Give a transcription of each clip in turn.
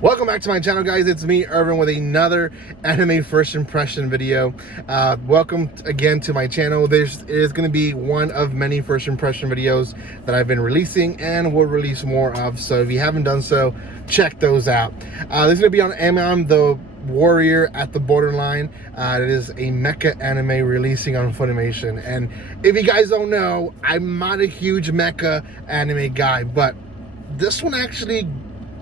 Welcome back to my channel, guys. It's me, Irvin, with another anime first impression video. Welcome again to my channel. This is going to be one of many first impression videos that I've been releasing and will release more of. So if you haven't done so, check those out. This is going to be on AMAIM, the warrior at the borderline. It is a mecha anime releasing on Funimation. And if you guys don't know, I'm not a huge mecha anime guy, but this one actually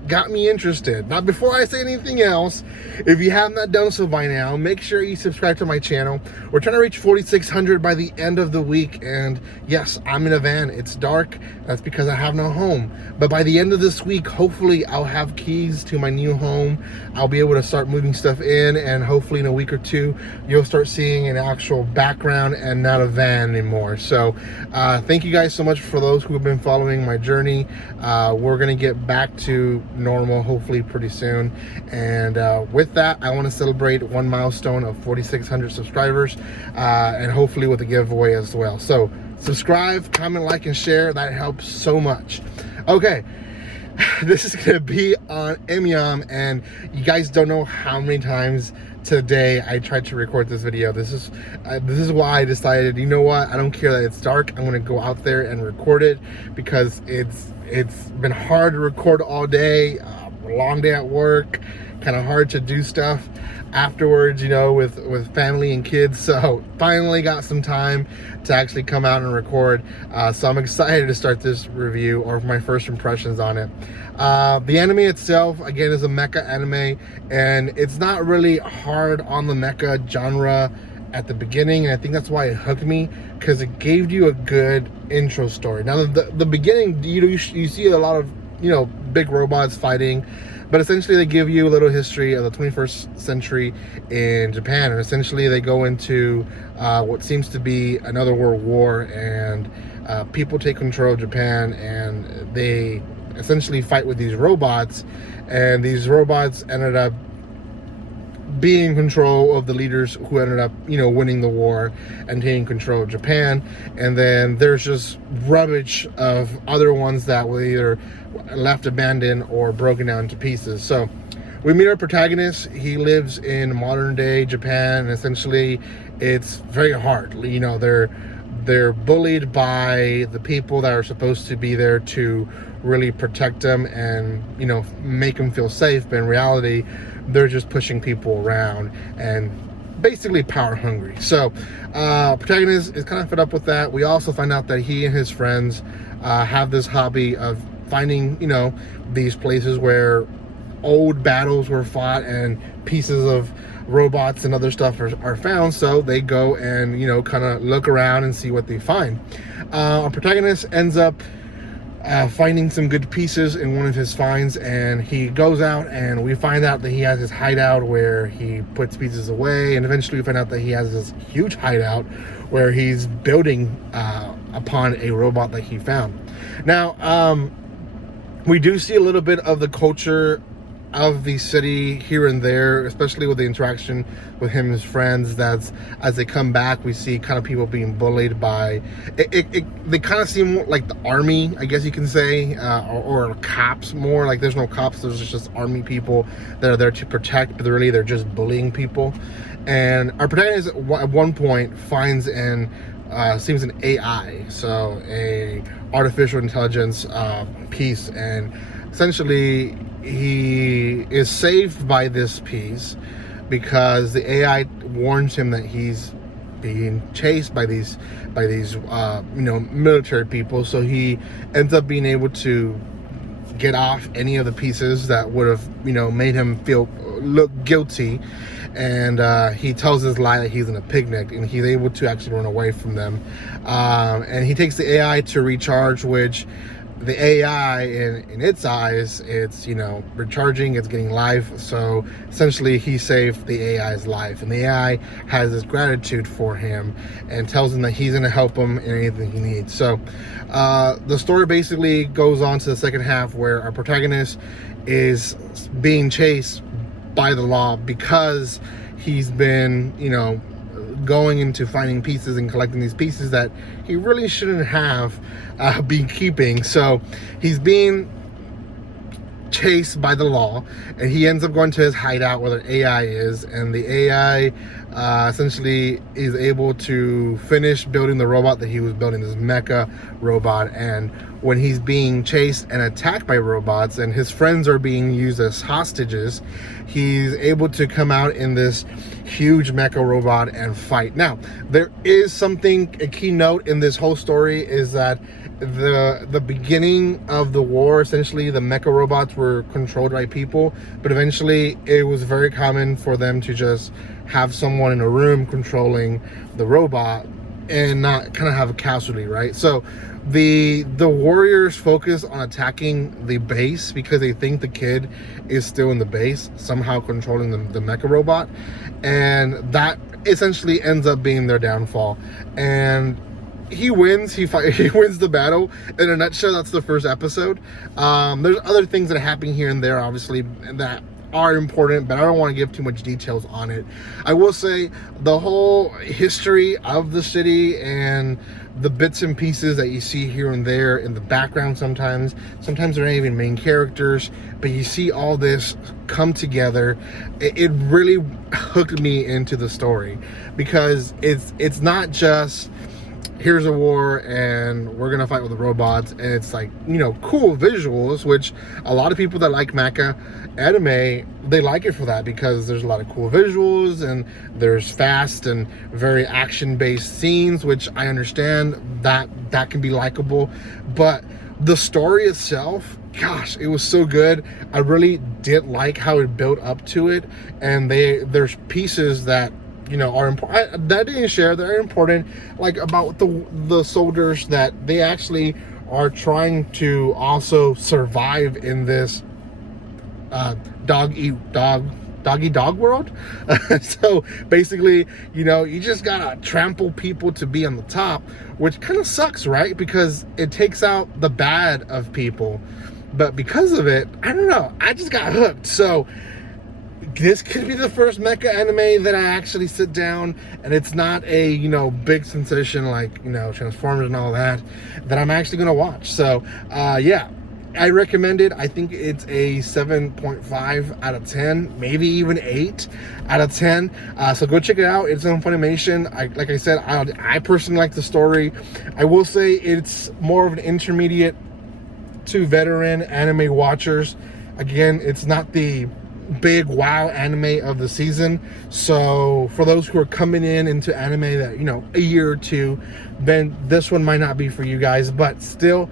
got me interested. Now, before I say anything else, if you have not done so by now, make sure you subscribe to my channel. We're trying to reach 4,600 by the end of the week, and yes, I'm in a van. It's dark. That's because I have no home. But by the end of this week, hopefully I'll have keys to my new home. I'll be able to start moving stuff in, and hopefully in a week or two, you'll start seeing an actual background and not a van anymore. So thank you guys so much for those who have been following my journey. We're gonna get back to normal hopefully pretty soon, and with that, I want to celebrate one milestone of 4,600 subscribers, and hopefully with a giveaway as well. So subscribe, comment, like, and share. That helps so much. Okay, this is gonna be on AMAIM, and you guys don't know how many times today I tried to record this video. This is why I decided, you know what, I don't care that it's dark, I'm gonna go out there and record it, because it's been hard to record all day, long day at work, kind of hard to do stuff afterwards, you know, with family and kids. So finally got some time to actually come out and record. So I'm excited to start this review, or my first impressions on it. The anime itself, again, is a mecha anime, and it's not really hard on the mecha genre at the beginning, and I think that's why it hooked me, because it gave you a good intro story. Now the beginning, you see a lot of, you know, big robots fighting, but essentially they give you a little history of the 21st century in Japan, and essentially they go into what seems to be another world war, and people take control of Japan, and they essentially fight with these robots, and these robots ended up being in control of the leaders who ended up, you know, winning the war and taking control of Japan. And then there's just rubbish of other ones that were either left abandoned or broken down to pieces. So we meet our protagonist. He lives in modern day Japan, and essentially it's very hard. You know, they're bullied by the people that are supposed to be there to really protect them and, you know, make them feel safe, but in reality they're just pushing people around and basically power hungry. So protagonist is kind of fed up with that. We also find out that he and his friends have this hobby of finding, you know, these places where old battles were fought and pieces of robots and other stuff are found. So they go and, you know, kind of look around and see what they find. Our protagonist ends up finding some good pieces in one of his finds, and he goes out, and we find out that he has his hideout where he puts pieces away, and eventually we find out that he has this huge hideout where he's building upon a robot that he found. Now we do see a little bit of the culture of the city here and there, especially with the interaction with him and his friends. That's, as they come back, we see kind of people being bullied by they kind of seem like the army, I guess you can say, or cops more. Like there's no cops, there's just army people that are there to protect, but really they're just bullying people. And our protagonist at one point finds seems an AI, so a artificial intelligence piece, and essentially he is saved by this piece because the AI warns him that he's being chased by these you know, military people. So he ends up being able to get off any of the pieces that would have, you know, made him look guilty. And he tells his lie that he's in a picnic, and he's able to actually run away from them. And he takes the AI to recharge, which the AI in its eyes, it's, you know, recharging, it's getting life. So essentially he saved the AI's life, and the AI has this gratitude for him and tells him that he's going to help him in anything he needs. So the story basically goes on to the second half, where our protagonist is being chased by the law because he's been, you know, going into finding pieces and collecting these pieces that he really shouldn't have been keeping. So he's being chased by the law, and he ends up going to his hideout where the AI is, and the AI essentially is able to finish building the robot that he was building, this mecha robot. And when he's being chased and attacked by robots and his friends are being used as hostages, he's able to come out in this huge mecha robot and fight. Now, there is something, a key note in this whole story is that the beginning of the war, essentially the mecha robots were controlled by people, but eventually it was very common for them to just have someone in a room controlling the robot and not kind of have a casualty, right? So the warriors focus on attacking the base because they think the kid is still in the base, somehow controlling the mecha robot, and that essentially ends up being their downfall. And he wins. He wins the battle. In a nutshell, that's the first episode. There's other things that are happening here and there, obviously, that are important, but I don't want to give too much details on it. I will say the whole history of the city and the bits and pieces that you see here and there in the background, sometimes they're not even main characters, but you see all this come together. It really hooked me into the story, because it's not just here's a war and we're gonna fight with the robots, and it's like, you know, cool visuals, which a lot of people that like mecha anime, they like it for that, because there's a lot of cool visuals and there's fast and very action-based scenes, which I understand that can be likable. But the story itself, gosh, it was so good. I really did like how it built up to it, and there's pieces that, you know, are important that I didn't share that are important, like about the soldiers, that they actually are trying to also survive in this dog eat dog world. So basically, you know, you just gotta trample people to be on the top, which kind of sucks, right? Because it takes out the bad of people. But because of it, I don't know, I just got hooked. So this could be the first mecha anime that I actually sit down, and it's not a, you know, big sensation like, you know, Transformers and all that I'm actually gonna watch. So yeah, I recommend it. I think it's a 7.5 out of 10, maybe even 8 out of 10. So go check it out. It's on Funimation. Like I said, I personally like the story. I will say it's more of an intermediate to veteran anime watchers. Again, it's not the big wow anime of the season, so for those who are coming into anime that, you know, a year or two, then this one might not be for you guys. But still,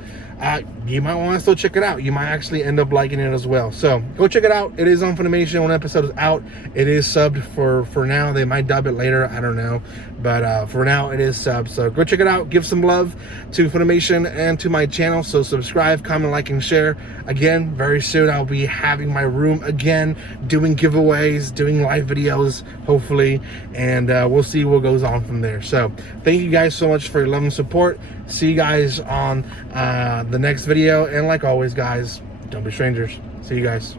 you might want to still check it out. You might actually end up liking it as well. So go check it out. It is on Funimation. One episode is out. It is subbed for now. They might dub it later, I don't know, but for now it is subbed. So go check it out. Give some love to Funimation and to my channel. So subscribe, comment, like, and share. Again, very soon I'll be having my room again, doing giveaways, doing live videos, hopefully, and we'll see what goes on from there. So thank you guys so much for your love and support. See you guys on the next video, and like always, guys, don't be strangers. See you guys.